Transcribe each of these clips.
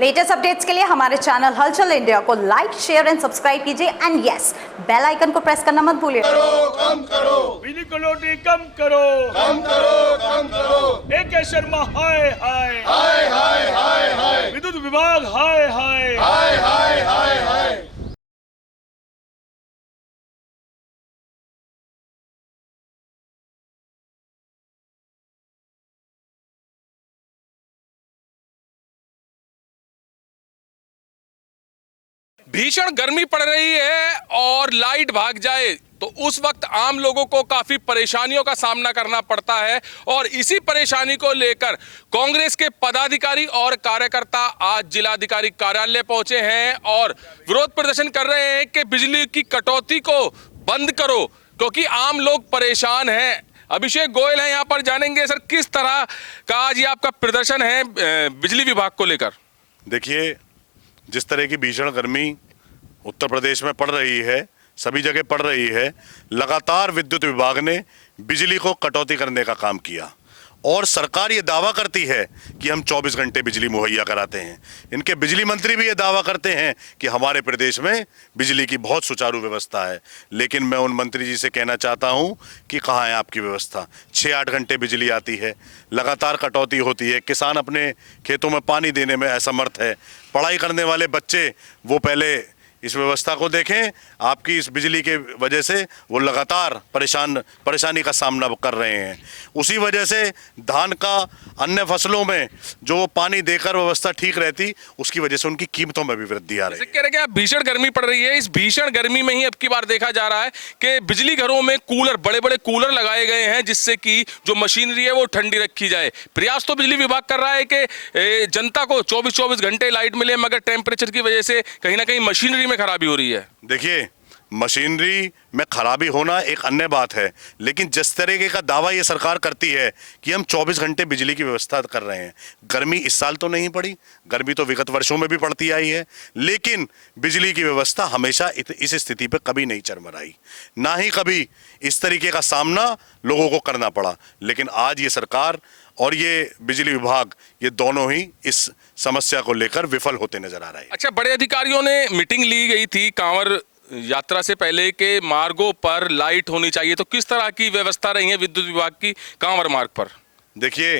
Latest updates के लिए हमारे चैनल हलचल इंडिया को लाइक, शेयर एंड सब्सक्राइब कीजिए एंड यस, बेल आइकन को प्रेस करना मत भूलिए। कम करो बिजली कटौती कम करो, कम करो कम करो। AK शर्मा हाय हाय, हाय हाय हाय हाय विद्युत विभाग हाय हाय। हाय हाय हाय हाय। भीषण गर्मी पड़ रही है और लाइट भाग जाए तो उस वक्त आम लोगों को काफी परेशानियों का सामना करना पड़ता है। और इसी परेशानी को लेकर कांग्रेस के पदाधिकारी और कार्यकर्ता आज जिलाधिकारी कार्यालय पहुंचे हैं और विरोध प्रदर्शन कर रहे हैं कि बिजली की कटौती को बंद करो, क्योंकि आम लोग परेशान हैं। अभिषेक गोयल है यहाँ पर, जानेंगे सर किस तरह का आज ये आपका प्रदर्शन है बिजली विभाग को लेकर। देखिए, जिस तरह की भीषण गर्मी उत्तर प्रदेश में पड़ रही है, सभी जगह पड़ रही है, लगातार विद्युत विभाग ने बिजली को कटौती करने का काम किया और सरकार ये दावा करती है कि हम 24 घंटे बिजली मुहैया कराते हैं। इनके बिजली मंत्री भी ये दावा करते हैं कि हमारे प्रदेश में बिजली की बहुत सुचारू व्यवस्था है। लेकिन मैं उन मंत्री जी से कहना चाहता हूं कि कहाँ है आपकी व्यवस्था। 6-8 घंटे बिजली आती है, लगातार कटौती होती है, किसान अपने खेतों में पानी देने में असमर्थ है, पढ़ाई करने वाले बच्चे वो पहले इस व्यवस्था को देखें। आपकी इस बिजली के वजह से वो लगातार परेशानी का सामना कर रहे हैं। उसी वजह से धान का अन्य फसलों में जो वो पानी देकर व्यवस्था ठीक रहती, उसकी वजह से उनकी कीमतों में भी वृद्धि आ रही है। कह रहे हैं कि भीषण गर्मी पड़ रही है, इस भीषण गर्मी में ही अब की बार देखा जा रहा है कि बिजली घरों में कूलर, बड़े बड़े कूलर लगाए गए हैं जिससे कि जो मशीनरी है वो ठंडी रखी जाए। प्रयास तो बिजली विभाग कर रहा है कि जनता को 24-24 घंटे लाइट मिले, मगर टेम्परेचर की वजह से कहीं ना कहीं मशीनरी में खराबी हो रही है। देखिए, मशीनरी में खराबी होना एक अन्य बात है, लेकिन जिस तरीके का दावा ये सरकार करती है कि हम 24 घंटे बिजली की व्यवस्था कर रहे हैं, गर्मी इस साल तो नहीं पड़ी, गर्मी तो विगत वर्षों में भी पड़ती आई है, लेकिन बिजली की व्यवस्था हमेशा इस स्थिति पे कभी नहीं चरमराई, ना ही कभी इस तरीके का सामना लोगों को करना पड़ा। लेकिन आज ये सरकार और ये बिजली विभाग, ये दोनों ही इस समस्या को लेकर विफल होते नजर आ रहे हैं। अच्छा, बड़े अधिकारियों ने मीटिंग ली गई थी कांवर यात्रा से पहले के मार्गों पर लाइट होनी चाहिए, तो किस तरह की व्यवस्था रही है विद्युत विभाग की कांवर मार्ग पर? देखिए,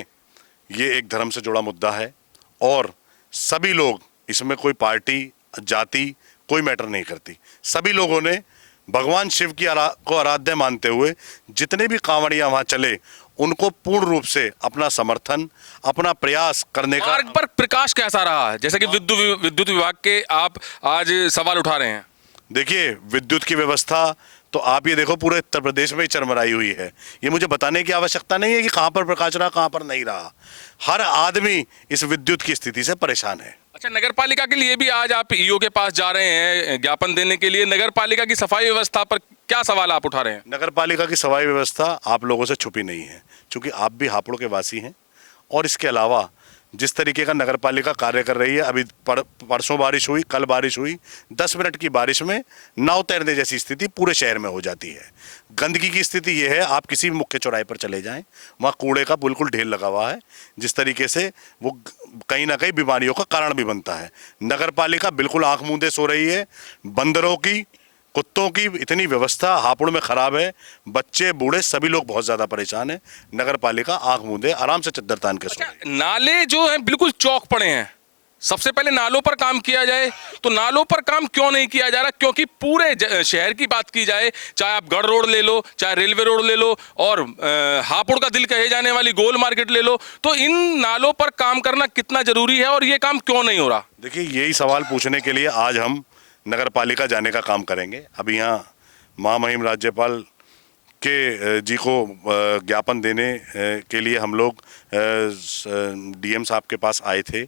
ये एक धर्म से जुड़ा मुद्दा है और सभी लोग, इसमें कोई पार्टी जाति कोई मैटर नहीं करती। सभी लोगों ने भगवान शिव को आराध्य मानते हुए जितने भी कांवड़ियां वहां चले, उनको पूर्ण रूप से अपना समर्थन, अपना प्रयास करने का। मार्ग पर प्रकाश कैसा रहा है, जैसे कि विद्युत विभाग के आप आज सवाल उठा रहे हैं? देखिए, विद्युत की व्यवस्था तो आप ये देखो पूरे उत्तर प्रदेश में ही चरमराई हुई है। ये मुझे बताने की आवश्यकता नहीं है कि कहां पर प्रकाश रहा, कहां पर नहीं रहा। हर आदमी इस विद्युत की स्थिति से परेशान है। अच्छा, नगर पालिका के लिए भी आज आप ईओ के पास जा रहे हैं ज्ञापन देने के लिए। नगर पालिका की सफाई व्यवस्था पर क्या सवाल आप उठा रहे हैं? नगर पालिका की सफाई व्यवस्था आप लोगों से छुपी नहीं है, क्योंकि आप भी हापुड़ के वासी हैं। और इसके अलावा जिस तरीके का नगर पालिका कार्य कर रही है, अभी परसों बारिश हुई, कल बारिश हुई, 10 मिनट की बारिश में नाव तैरने जैसी स्थिति पूरे शहर में हो जाती है। गंदगी की स्थिति ये है, आप किसी भी मुख्य चौराहे पर चले जाएं, वहाँ कूड़े का बिल्कुल ढेर लगा हुआ है, जिस तरीके से वो कहीं ना कहीं बीमारियों का कारण भी बनता है। नगर पालिका बिल्कुल आंख मूंदे सो रही है। बंदरों की, कुत्तों की इतनी व्यवस्था हापुड़ में खराब है, बच्चे बूढ़े सभी लोग बहुत ज्यादा परेशान हैं। नगर पालिका आंख मूंदे आराम से चद्दर तान के सो रही है। नाले जो हैं बिल्कुल चौक पड़े हैं, सबसे पहले नालों पर काम किया जाए, तो नालों पर काम क्यों नहीं किया जा रहा? क्योंकि पूरे शहर की बात की जाए, चाहे आप गढ़ रोड ले लो, चाहे रेलवे रोड ले लो, और हापुड़ का दिल कहे जाने वाली गोल मार्केट ले लो, तो इन नालों पर काम करना कितना जरूरी है और ये काम क्यों नहीं हो रहा? देखिए, यही सवाल पूछने के लिए आज हम नगर पालिका जाने का काम करेंगे। अभी यहाँ महामहिम राज्यपाल के जी को ज्ञापन देने के लिए हम लोग डीएम साहब के पास आए थे,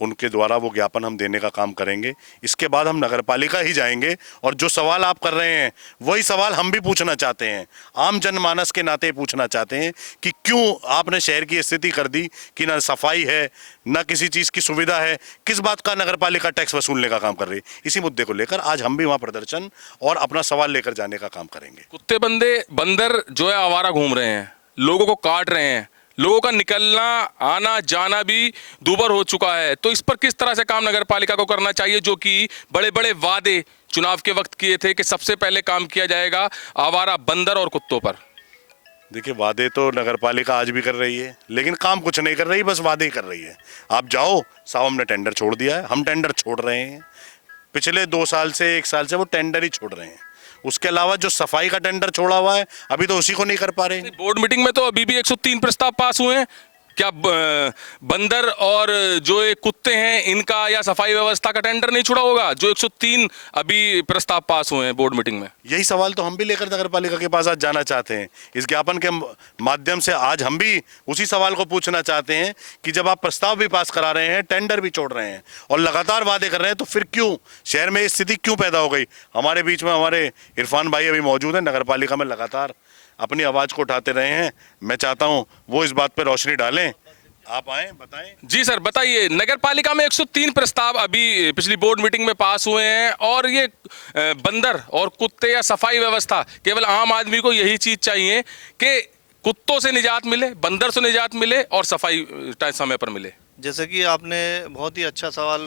उनके द्वारा वो ज्ञापन हम देने का काम करेंगे। इसके बाद हम नगर पालिका ही जाएंगे और जो सवाल आप कर रहे हैं वही सवाल हम भी पूछना चाहते हैं, आम जनमानस के नाते पूछना चाहते हैं कि क्यों आपने शहर की स्थिति कर दी कि ना सफाई है, ना किसी चीज़ की सुविधा है, किस बात का नगर पालिका टैक्स वसूलने का काम कर रही है। इसी मुद्दे को लेकर आज हम भी वहाँ प्रदर्शन और अपना सवाल लेकर जाने का काम करेंगे। कुत्ते बंदर जो है आवारा घूम रहे हैं, लोगों को काट रहे हैं, लोगों का निकलना आना जाना भी दूभर हो चुका है। तो इस पर किस तरह से काम नगर पालिका को करना चाहिए, जो कि बड़े बड़े वादे चुनाव के वक्त किए थे कि सबसे पहले काम किया जाएगा आवारा बंदर और कुत्तों पर? देखिए, वादे तो नगर पालिका आज भी कर रही है, लेकिन काम कुछ नहीं कर रही, बस वादे ही कर रही है। आप जाओ, साहब हमने टेंडर छोड़ दिया है, हम टेंडर छोड़ रहे हैं। पिछले 2 साल से 1 साल से वो टेंडर ही छोड़ रहे हैं। उसके अलावा जो सफाई का टेंडर छोड़ा हुआ है, अभी तो उसी को नहीं कर पा रहे हैं। बोर्ड मीटिंग में तो अभी भी 103 प्रस्ताव पास हुए हैं। क्या बंदर और जो ये कुत्ते हैं इनका या सफाई व्यवस्था का टेंडर नहीं छुड़ा होगा, जो 103 अभी प्रस्ताव पास हुए हैं बोर्ड मीटिंग में? यही सवाल तो हम भी लेकर नगर पालिका के पास आज जाना चाहते हैं। इस ज्ञापन के माध्यम से आज हम भी उसी सवाल को पूछना चाहते हैं कि जब आप प्रस्ताव भी पास करा रहे हैं, टेंडर भी छोड़ रहे हैं और लगातार वादे कर रहे हैं, तो फिर क्यों शहर में ये स्थिति क्यों पैदा हो गई? हमारे बीच में हमारे इरफान भाई अभी मौजूद हैं, नगर पालिका में लगातार अपनी आवाज को उठाते रहे हैं। मैं चाहता हूं वो इस बात पर रोशनी डालें। आप आए, बताएं। जी सर, बताइए। नगर पालिका में 103 प्रस्ताव अभी पिछली बोर्ड मीटिंग में पास हुए हैं और ये बंदर और कुत्ते या सफाई व्यवस्था, केवल आम आदमी को यही चीज चाहिए कि कुत्तों से निजात मिले, बंदर से निजात मिले और सफाई समय पर मिले। जैसे कि आपने बहुत ही अच्छा सवाल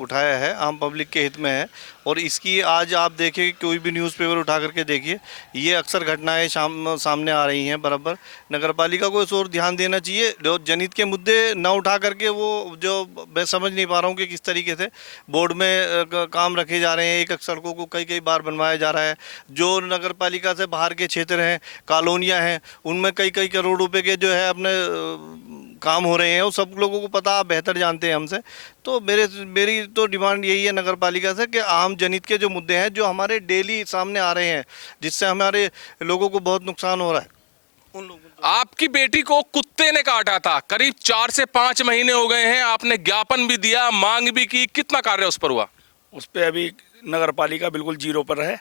उठाया है, आम पब्लिक के हित में है। और इसकी आज आप देखिए, कोई भी न्यूज़पेपर उठा करके देखिए, ये अक्सर घटनाएं सामने आ रही हैं बराबर। नगर पालिका को इस ओर ध्यान देना चाहिए। जो जनहित के मुद्दे न उठा करके वो जो मैं समझ नहीं पा रहा हूँ कि किस तरीके से बोर्ड में काम रखे जा रहे हैं। एक एक सड़कों को कई बार बनवाया जा रहा है। जो नगर पालिका से बाहर के क्षेत्र हैं, कॉलोनियाँ हैं, उनमें कई करोड़ रुपये के जो है अपने काम हो रहे हैं। वो सब लोगों को पता, आप बेहतर जानते हैं हमसे। तो मेरी तो डिमांड यही है नगर पालिका से कि आम जनहित के जो मुद्दे हैं, जो हमारे डेली सामने आ रहे हैं, जिससे हमारे लोगों को बहुत नुकसान हो रहा है, उन लोगों को। आपकी बेटी को कुत्ते ने काटा था, करीब 4 से 5 महीने हो गए हैं, आपने ज्ञापन भी दिया, मांग भी की, कितना कार्य उस पर हुआ? उस पर अभी नगर पालिका बिल्कुल जीरो पर है।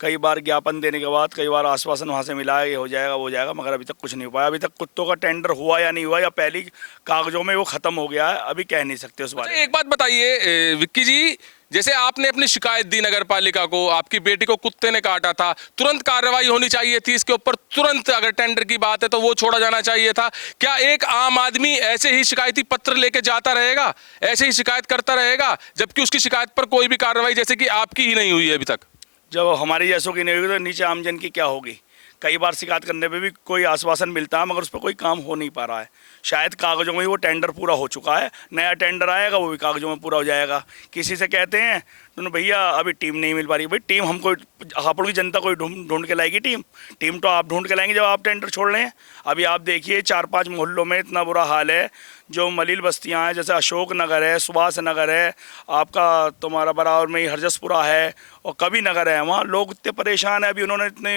कई बार ज्ञापन देने के बाद कई बार आश्वासन वहाँ से मिला है, ये हो जाएगा वो हो जाएगा, मगर अभी तक कुछ नहीं हो पाया। अभी तक कुत्तों का टेंडर हुआ या नहीं हुआ, या पहली कागजों में वो खत्म हो गया है, अभी कह नहीं सकते उस बारे में। एक बात बताइए विक्की जी, जैसे आपने अपनी शिकायत दी नगर पालिका को, आपकी बेटी को कुत्ते ने काटा था, तुरंत कार्रवाई होनी चाहिए थी इसके ऊपर, तुरंत अगर टेंडर की बात है तो वो छोड़ा जाना चाहिए था। क्या एक आम आदमी ऐसे ही शिकायती पत्र लेके जाता रहेगा, ऐसे ही शिकायत करता रहेगा, जबकि उसकी शिकायत पर कोई भी कार्रवाई जैसे कि आपकी ही नहीं हुई है अभी तक? जब हमारी जैसों की नहीं होगी तो नीचे आमजन की क्या होगी? कई बार शिकायत करने पे भी कोई आश्वासन मिलता है, मगर उस पर कोई काम हो नहीं पा रहा है। शायद कागजों में वो टेंडर पूरा हो चुका है, नया टेंडर आएगा वो भी कागजों में पूरा हो जाएगा। किसी से कहते हैं तो भैया अभी टीम नहीं मिल पा रही। भाई टीम हमको, हापुड़ की जनता कोई ढूंढ के लाएगी? टीम तो आप ढूंढ के लाएंगे जब आप टेंडर छोड़ रहे हैं। अभी आप देखिए 4-5 मोहल्लों में इतना बुरा हाल है, जो मलिल बस्तियां हैं, जैसे अशोक नगर है, सुभाष नगर है, आपका तुम्हारा बराबर में ही हरजसपुरा है और कवि नगर है। वहाँ लोग इतने परेशान हैं। अभी उन्होंने इतने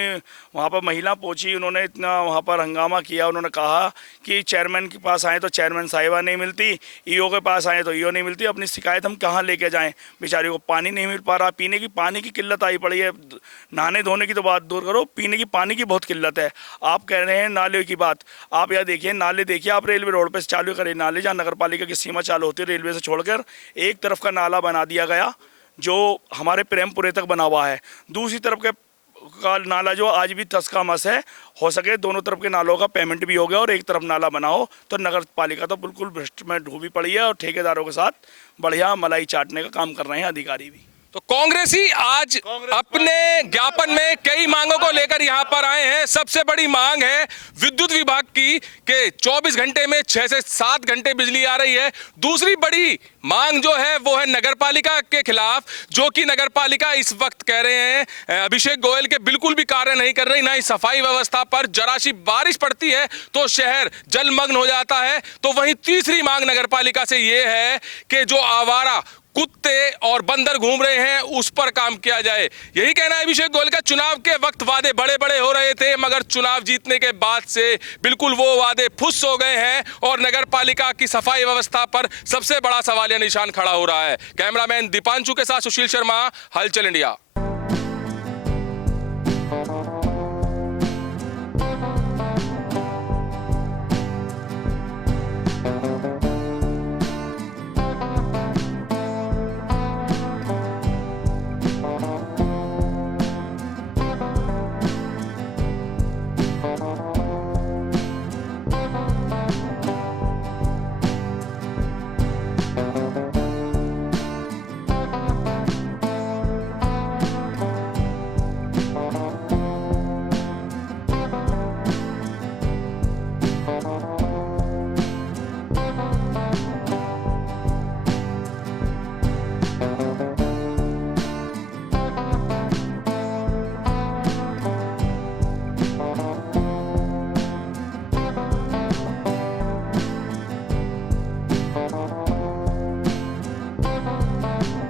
वहाँ पर महिला पहुँची, उन्होंने इतना वहाँ पर हंगामा किया। उन्होंने कहा कि चेयरमैन के पास आए तो चेयरमैन साहिबा नहीं मिलती, ईओ के पास आए तो ईओ नहीं मिलती। अपनी शिकायत हम कहाँ लेके जाएं? बेचारी को पानी नहीं मिल पा रहा, पीने की पानी की किल्लत आई पड़ी है। नहाने धोने की तो बात दूर करो, पीने की पानी की बहुत किल्लत है। आप कह रहे हैं नाले की बात, आप यहाँ देखिए नाले देखिए, आप रेलवे रोड पर चालू करें नाले, जहाँ नगर पालिका की सीमा चालू होती है रेलवे से छोड़कर, एक तरफ का नाला बना दिया गया जो हमारे प्रेमपुरे तक बना हुआ है, दूसरी तरफ का नाला जो आज भी तस का मस है। हो सके दोनों तरफ के नालों का पेमेंट भी हो गया और एक तरफ नाला बनाओ। तो नगर पालिका तो बिल्कुल भ्रष्ट में डूबी पड़ी है और ठेकेदारों के साथ बढ़िया मलाई चाटने का काम कर रहे हैं अधिकारी भी। तो कांग्रेसी आज अपने ज्ञापन में कई मांगों को लेकर यहां पर आए हैं। सबसे बड़ी मांग है विद्युत विभाग की कि 24 घंटे में 6 से 7 घंटे बिजली आ रही है। दूसरी बड़ी मांग जो है वो है नगरपालिका के खिलाफ, जो कि नगरपालिका इस वक्त कह रहे हैं अभिषेक गोयल के बिल्कुल भी कार्य नहीं कर रही, ना ही सफाई व्यवस्था पर। जरा सी बारिश पड़ती है तो शहर जलमग्न हो जाता है। तो वहीं तीसरी मांग नगरपालिका से ये है कि जो आवारा कुत्ते और बंदर घूम रहे हैं उस पर काम किया जाए। यही कहना है अभिषेक गोयल का। चुनाव के वक्त वादे बड़े बड़े हो रहे थे, मगर चुनाव जीतने के बाद से बिल्कुल वो वादे फुस हो गए हैं और नगरपालिका की सफाई व्यवस्था पर सबसे बड़ा सवालिया निशान खड़ा हो रहा है। कैमरामैन दीपांशु के साथ सुशील शर्मा, हलचल इंडिया।